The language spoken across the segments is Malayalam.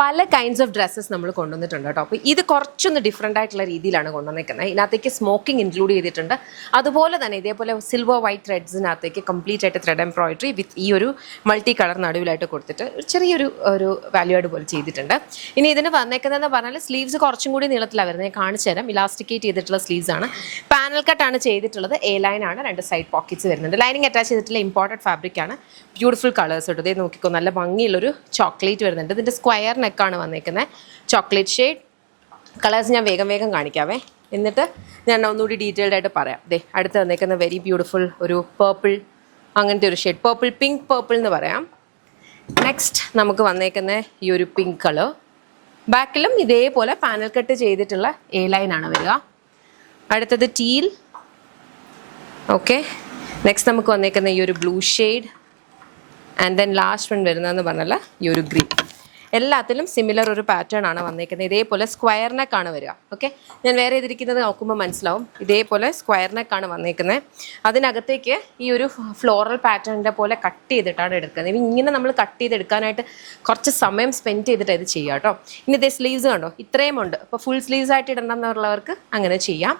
പല കൈൻഡ്സ് ഓഫ് ഡ്രസ്സസ് നമ്മൾ കൊണ്ടുവന്നിട്ടുണ്ട് കേട്ടോ. അപ്പോൾ ഇത് കുറച്ചൊന്ന് ഡിഫറെൻ്റ് ആയിട്ടുള്ള രീതിയിലാണ് കൊണ്ടുവന്നിരിക്കുന്നത്. ഇതിനകത്തേക്ക് സ്മോക്കിംഗ് ഇൻക്ലൂഡ് ചെയ്തിട്ടുണ്ട്. അതുപോലെ തന്നെ ഇതേപോലെ സിൽവർ വൈറ്റ് ത്രെഡ്സിനകത്തേക്ക് കംപ്ലീറ്റ് ആയിട്ട് ത്രെഡ് എംബ്രോയിഡറി വിത്ത് ഈ ഒരു മൾട്ടി കളർ നടുവിലായിട്ട് കൊടുത്തിട്ട് ചെറിയൊരു വാല്യൂ ആയിട്ട് പോലെ ചെയ്തിട്ടുണ്ട്. ഇനി ഇതിന് വന്നേക്കുന്നതെന്ന് പറഞ്ഞാൽ സ്ലീവ്സ് കുറച്ചും കൂടി നീളത്തിലാണ് വരുന്നത്. ഞാൻ കാണിച്ചു തരാം. ഇലാസ്റ്റിക്കേറ്റ് ചെയ്തിട്ടുള്ള സ്ലീവ്സ് ആണ്. പാനൽ കട്ടാണ് ചെയ്തിട്ടുള്ളത്. എ ലൈൻ ആണ്. 2 സൈഡ് പോക്കറ്റ്സ് വരുന്നുണ്ട്. ലൈനിങ് അറ്റാച്ച് ചെയ്തിട്ടുള്ള ഇമ്പോർട്ടഡ് ഫാബ്രിക് ആണ്. ബ്യൂട്ടിഫുൾ കളേഴ്സ് ഇട്ടത്. ഇത് നോക്കിക്കോ, നല്ല ഭംഗിയുള്ളൊരു ചോക്ലേറ്റ് വരുന്നുണ്ട്. ഇതിൻ്റെ സ്ക്വയർ നെക്കാണ് വന്നേക്കുന്നത്. ചോക്ലേറ്റ് ഷെയ്ഡ് കളേഴ്സ് ഞാൻ വേഗം കാണിക്കാവേ. എന്നിട്ട് ഞാൻ ഒന്നുകൂടി ഡീറ്റെയിൽഡ് ആയിട്ട് പറയാം. അടുത്ത് വന്നേക്കുന്ന വെരി ബ്യൂട്ടിഫുൾ ഒരു പേർപ്പിൾ, അങ്ങനത്തെ ഒരു ഷെയ്ഡ്, പേർപ്പിൾ പിങ്ക് പേർപ്പിൾ എന്ന് പറയാം. നെക്സ്റ്റ് നമുക്ക് വന്നേക്കുന്ന ഈ ഒരു പിങ്ക് കളർ. ബാക്കിലും ഇതേപോലെ പാനൽ കട്ട് ചെയ്തിട്ടുള്ള എ ലൈനാണ് വരിക. അടുത്തത് ടീൽ. ഓക്കെ, നെക്സ്റ്റ് നമുക്ക് വന്നേക്കുന്ന ഈ ഒരു blue shade. And then last one വരുന്നതെന്ന് പറഞ്ഞാൽ ഈ ഒരു ഗ്രീൻ. എല്ലാത്തിലും സിമിലർ ഒരു പാറ്റേൺ ആണ് വന്നേക്കുന്നത്. ഇതേപോലെ സ്ക്വയർ നെക്കാണ് വരിക. ഓക്കെ, ഞാൻ വേറെ ചെയ്തിരിക്കുന്നത് നോക്കുമ്പോൾ മനസ്സിലാവും. ഇതേപോലെ സ്ക്വയർ നെക്കാണ് വന്നേക്കുന്നത്. അതിനകത്തേക്ക് ഈ ഒരു ഫ്ലോറൽ പാറ്റേണിൻ്റെ പോലെ കട്ട് ചെയ്തിട്ടാണ് എടുക്കുന്നത്. ഇങ്ങനെ നമ്മൾ കട്ട് ചെയ്തെടുക്കാനായിട്ട് കുറച്ച് സമയം സ്പെൻഡ് ചെയ്തിട്ട് ഇത് ചെയ്യാം കേട്ടോ. ഇനി ഇതേ സ്ലീവ്സ് കണ്ടോ, ഇത്രയും ഉണ്ട്. അപ്പോൾ ഫുൾ സ്ലീവ്സ് ആയിട്ട് ഇടണം എന്നുള്ളവർക്ക് അങ്ങനെ ചെയ്യാം.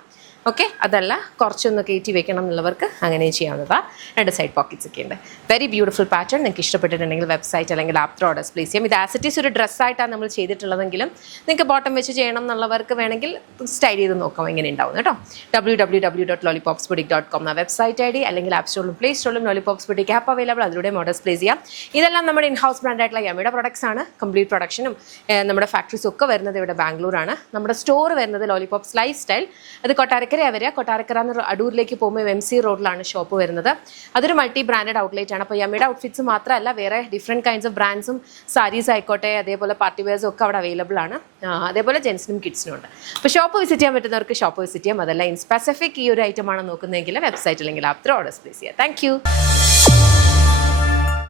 ഓക്കെ, അതല്ല കുറച്ചൊന്ന് കയറ്റി വെക്കണം എന്നുള്ളവർക്ക് അങ്ങനെ ചെയ്യാവുന്നതാണ്. 2 സൈഡ് പോക്കറ്റ്സ് ഒക്കെ ഉണ്ട്. Very beautiful pattern. നിങ്ങൾക്ക് ഇഷ്ടപ്പെട്ടിട്ടുണ്ടെങ്കിൽ വെബ്സൈറ്റ് അല്ലെങ്കിൽ ആപ്പ് ഓർഡേഴ്സ് പ്ലേസ് ചെയ്യാം. ഇത് ആസിറ്റീസ് ഒരു ഡ്രസ്സായിട്ടാണ് നമ്മൾ ചെയ്തിട്ടുള്ളതെങ്കിലും നിങ്ങൾക്ക് ബോട്ടം വെച്ച് ചെയ്യണം എന്നുള്ളവർക്ക് വേണമെങ്കിൽ സ്റ്റൈൽ ചെയ്ത് നോക്കാം എങ്ങനെ ഉണ്ടാവും കേട്ടോ. www.lollipopsboutique.com എന്ന വെബ്സൈറ്റ് ID, അല്ലെങ്കിൽ ആപ്പ് സ്റ്റോറിലും പ്ലേ സ്റ്റോറിലും ലോലിപോപ്സ് ബുട്ടിക് ആപ്പ് അവൈലബിൾ. അതിലൂടെ ഓർഡേഴ്സ് പ്ലേസ് ചെയ്യാം. ഇതെല്ലാം നമ്മുടെ ഇൻഹൗസ് ബ്രാൻഡായിട്ടുള്ള യമ്മയുടെ പ്രൊഡക്ട്സ് ആണ്. കംപ്ലീറ്റ് പ്രൊഡക്ഷനും നമ്മുടെ ഫാക്ടറീസ് ഒക്കെ വരുന്നത് ഇവിടെ ബാംഗ്ലൂരാണ്. നമ്മുടെ സ്റ്റോർ വരുന്നത് ലോലിപോപ്സ് ലൈഫ് സ്റ്റൈൽ. അത് കൊട്ടാരക്കര എന്ന് അടൂരിലേക്ക് പോകുമ്പോൾ MC റോഡിലാണ് ഷോപ്പ് വരുന്നത്. അതൊരു മൾട്ടി ബ്രാൻഡഡ് ഔട്ട്ലെറ്റ് ആണ്. അപ്പോൾ യമ്മയുടെ ഔട്ട്ഫിറ്റ്സ് മാത്രമല്ല, വേറെ ഡിഫറെൻറ്റ് കൈൻഡ്സ് ഓഫ് ബ്രാൻഡ്സും സാരീസ് ആയിക്കോട്ടെ, അതേപോലെ പാർട്ടി വെയർസും ഒക്കെ അവിടെ അവൈലബിൾ ആണ്. അതേപോലെ ജെൻസിനും കിഡ്സിനും ഉണ്ട്. അപ്പോൾ ഷോപ്പ് വിസിറ്റ് ചെയ്യാൻ പറ്റുന്നവർക്ക് ഷോപ്പ് വിസിറ്റ് ചെയ്യാം. അതല്ല ഇൻ സ്പെസിഫിക് ഈ ഒരു ഐറ്റം ആണ് നോക്കുന്നതെങ്കിൽ വെബ്സൈറ്റ് അല്ലെങ്കിൽ ആപ്പ് ഓർഡേഴ്സ് പ്ലേസ് ചെയ്യാം. താങ്ക്